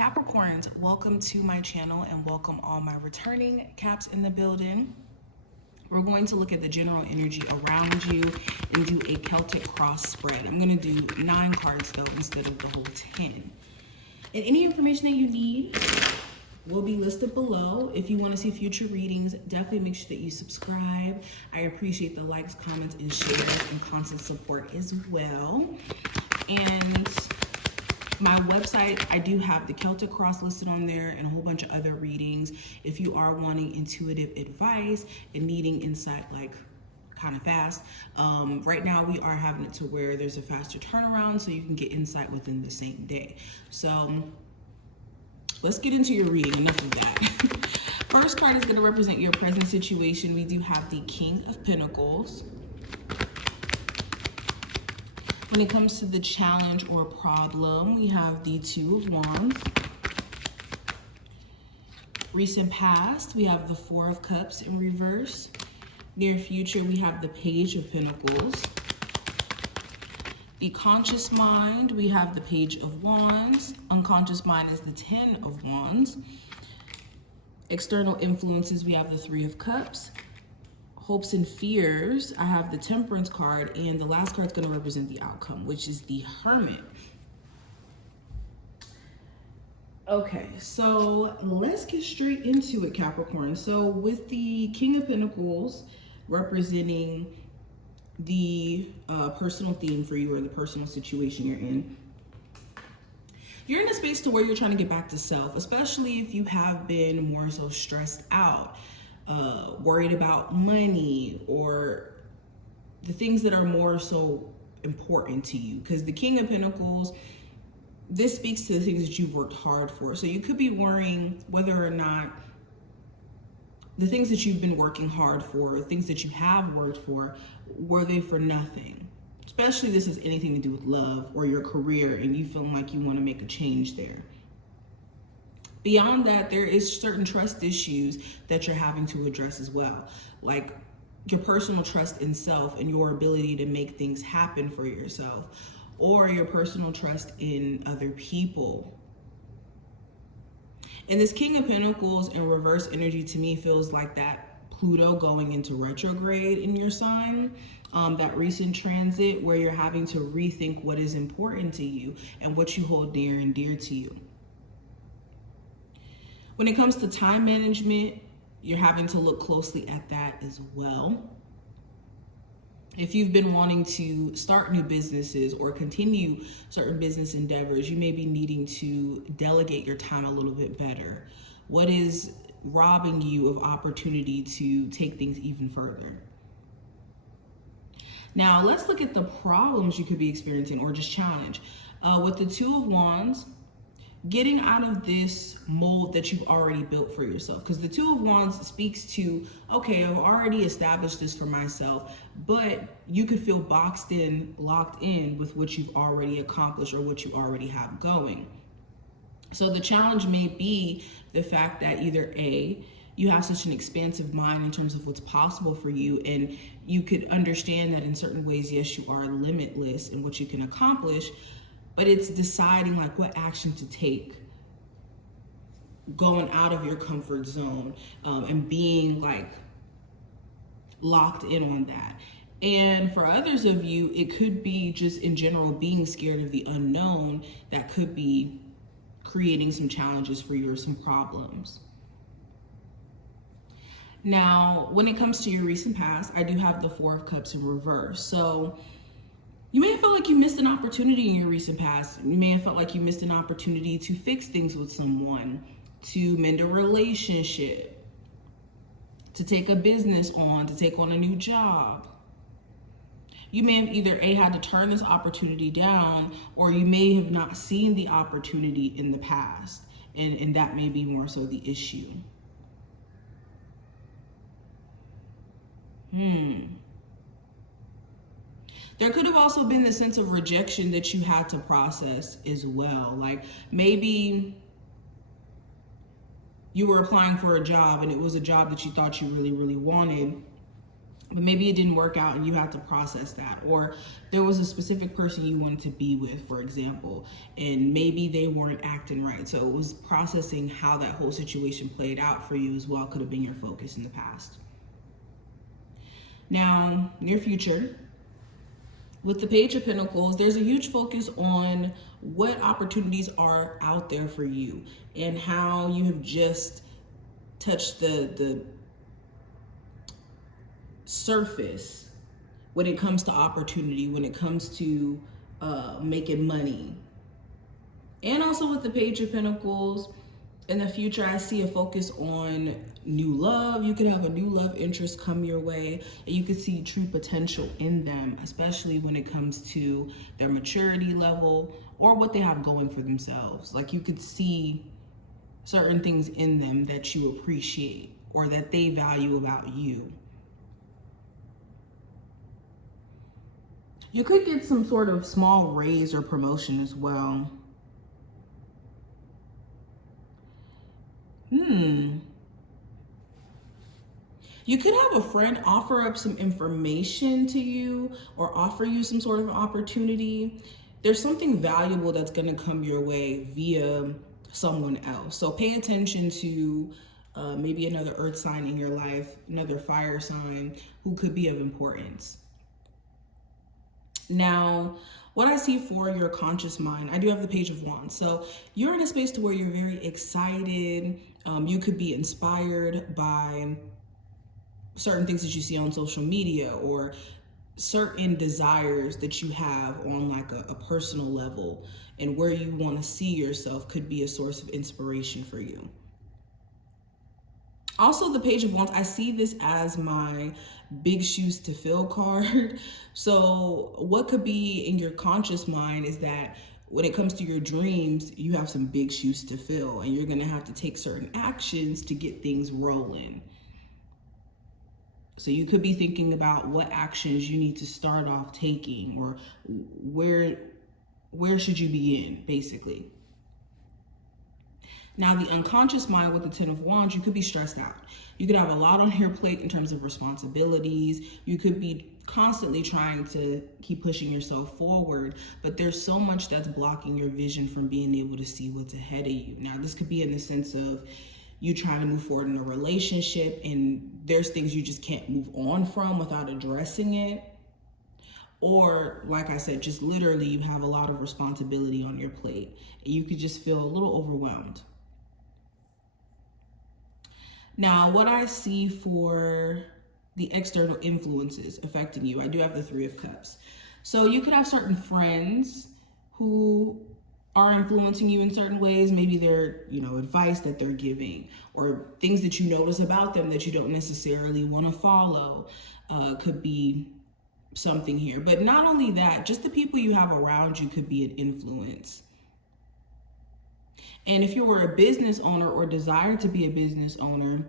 Capricorns, welcome to my channel and welcome all my returning Caps in the building. We're going to look at the general energy around you and do a Celtic cross spread. I'm going to do 9 cards though instead of the whole 10. And any information that you need will be listed below. If you want to see future readings, definitely make sure that you subscribe. I appreciate the likes, comments, and shares and constant support as well. And my website, I do have the Celtic Cross listed on there and a whole bunch of other readings. If you are wanting intuitive advice and needing insight like kind of fast, right now we are having it to where there's a faster turnaround so you can get insight within the same day. So let's get into your reading, enough of that. First card is going to represent your present situation. We do have the King of Pentacles. When it comes to the challenge or problem, we have the Two of Wands. Recent past, we have the Four of Cups in reverse. Near future, we have the Page of Pentacles. The conscious mind, we have the Page of Wands. Unconscious mind is the Ten of Wands. External influences, we have the Three of Cups. Hopes and fears, I have the Temperance card, and the last card is going to represent the outcome, which is the Hermit. Okay, so let's get straight into it, Capricorn. So with the King of Pentacles representing the personal theme for you or the personal situation you're in a space to where you're trying to get back to self, especially if you have been more so stressed out, worried about money or the things that are more so important to you. Because the King of Pentacles, this speaks to the things that you've worked hard for. So you could be worrying whether or not the things that you've been working hard for, or things that you have worked for, were they for nothing? Especially this has anything to do with love or your career and you feeling like you want to make a change there. Beyond that, there is certain trust issues that you're having to address as well, like your personal trust in self and your ability to make things happen for yourself, or your personal trust in other people. And this King of Pentacles in reverse energy to me feels like that Pluto going into retrograde in your sign, that recent transit where you're having to rethink what is important to you and what you hold near and dear to you. When it comes to time management, you're having to look closely at that as well. If you've been wanting to start new businesses or continue certain business endeavors, you may be needing to delegate your time a little bit better. What is robbing you of opportunity to take things even further? Now, let's look at the problems you could be experiencing or just challenge. With the Two of Wands, getting out of this mold that you've already built for yourself. Because the Two of Wands speaks to, okay, I've already established this for myself, but you could feel boxed in, locked in with what you've already accomplished or what you already have going. So the challenge may be the fact that either A, you have such an expansive mind in terms of what's possible for you, and you could understand that in certain ways, yes, you are limitless in what you can accomplish, but it's deciding like what action to take, going out of your comfort zone, and being like locked in on that. And for others of you, it could be just in general being scared of the unknown that could be creating some challenges for you or some problems. Now, when it comes to your recent past, I do have the Four of Cups in reverse. So you may have felt like you missed an opportunity in your recent past. You may have felt like you missed an opportunity to fix things with someone, to mend a relationship, to take a business on, to take on a new job. You may have either A, had to turn this opportunity down, or you may have not seen the opportunity in the past. And that may be more so the issue. There could have also been the sense of rejection that you had to process as well. Like maybe you were applying for a job and it was a job that you thought you really, really wanted, but maybe it didn't work out and you had to process that. Or there was a specific person you wanted to be with, for example, and maybe they weren't acting right. So it was processing how that whole situation played out for you as well, could have been your focus in the past. Now, near future, with the Page of Pentacles, there's a huge focus on what opportunities are out there for you and how you have just touched the surface when it comes to opportunity, when it comes to making money. And also with the Page of Pentacles, in the future, I see a focus on new love. You could have a new love interest come your way, and you could see true potential in them, especially when it comes to their maturity level or what they have going for themselves. Like, you could see certain things in them that you appreciate or that they value about you. You could get some sort of small raise or promotion as well. You could have a friend offer up some information to you or offer you some sort of opportunity. There's something valuable that's going to come your way via someone else. So pay attention to maybe another earth sign in your life, another fire sign who could be of importance. Now, what I see for your conscious mind, I do have the Page of Wands. So you're in a space to where you're very excited. You could be inspired by certain things that you see on social media or certain desires that you have on like a personal level, and where you want to see yourself could be a source of inspiration for you. Also, the Page of Wands, I see this as my big shoes to fill card. So what could be in your conscious mind is that when it comes to your dreams, you have some big shoes to fill, and you're going to have to take certain actions to get things rolling. So you could be thinking about what actions you need to start off taking, or where should you begin, basically. Now, the unconscious mind with the Ten of Wands, you could be stressed out. You could have a lot on your plate in terms of responsibilities. You could be constantly trying to keep pushing yourself forward, but there's so much that's blocking your vision from being able to see what's ahead of you. Now, this could be in the sense of you trying to move forward in a relationship, and there's things you just can't move on from without addressing it. Or, like I said, just literally you have a lot of responsibility on your plate, and you could just feel a little overwhelmed. Now, what I see for the external influences affecting you, I do have the Three of Cups. So you could have certain friends who are influencing you in certain ways. Maybe they're, advice that they're giving, or things that you notice about them that you don't necessarily want to follow, could be something here. But not only that, just the people you have around you could be an influence. And if you were a business owner or desire to be a business owner,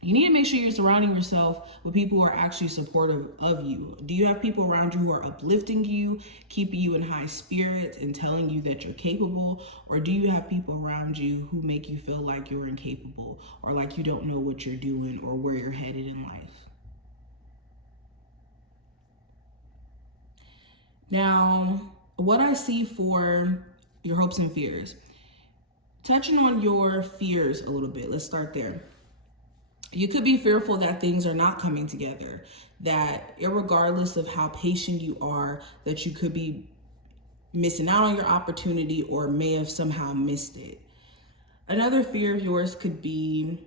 you need to make sure you're surrounding yourself with people who are actually supportive of you. Do you have people around you who are uplifting you, keeping you in high spirits, and telling you that you're capable? Or do you have people around you who make you feel like you're incapable, or like you don't know what you're doing or where you're headed in life? Now, what I see for your hopes and fears, touching on your fears a little bit, let's start there. You could be fearful that things are not coming together, that irregardless of how patient you are, that you could be missing out on your opportunity or may have somehow missed it. Another fear of yours could be,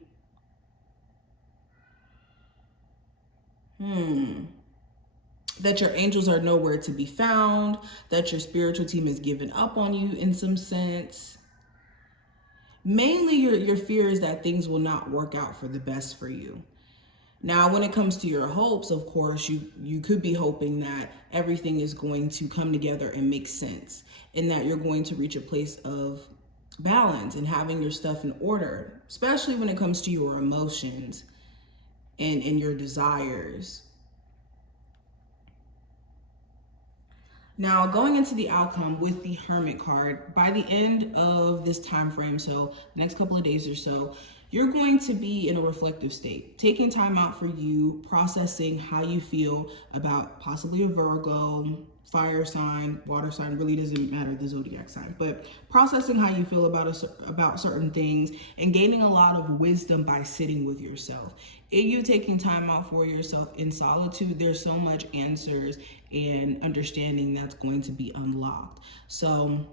that your angels are nowhere to be found, that your spiritual team has given up on you in some sense. Mainly your fear is that things will not work out for the best for you. Now, when it comes to your hopes, of course, you could be hoping that everything is going to come together and make sense, and that you're going to reach a place of balance and having your stuff in order, especially when it comes to your emotions and your desires. Now, going into the outcome with the Hermit card, by the end of this time frame, so the next couple of days or so, you're going to be in a reflective state, taking time out for you, processing how you feel about possibly a Virgo, fire sign, water sign, really doesn't matter the zodiac sign, but processing how you feel about certain things and gaining a lot of wisdom by sitting with yourself. In you taking time out for yourself in solitude, there's so much answers and understanding that's going to be unlocked. So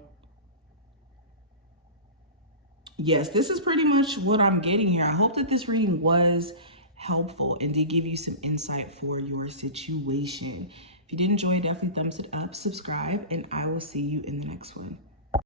yes, this is pretty much what I'm getting here. I hope that this reading was helpful and did give you some insight for your situation. If you did enjoy, definitely thumbs it up, subscribe, and I will see you in the next one.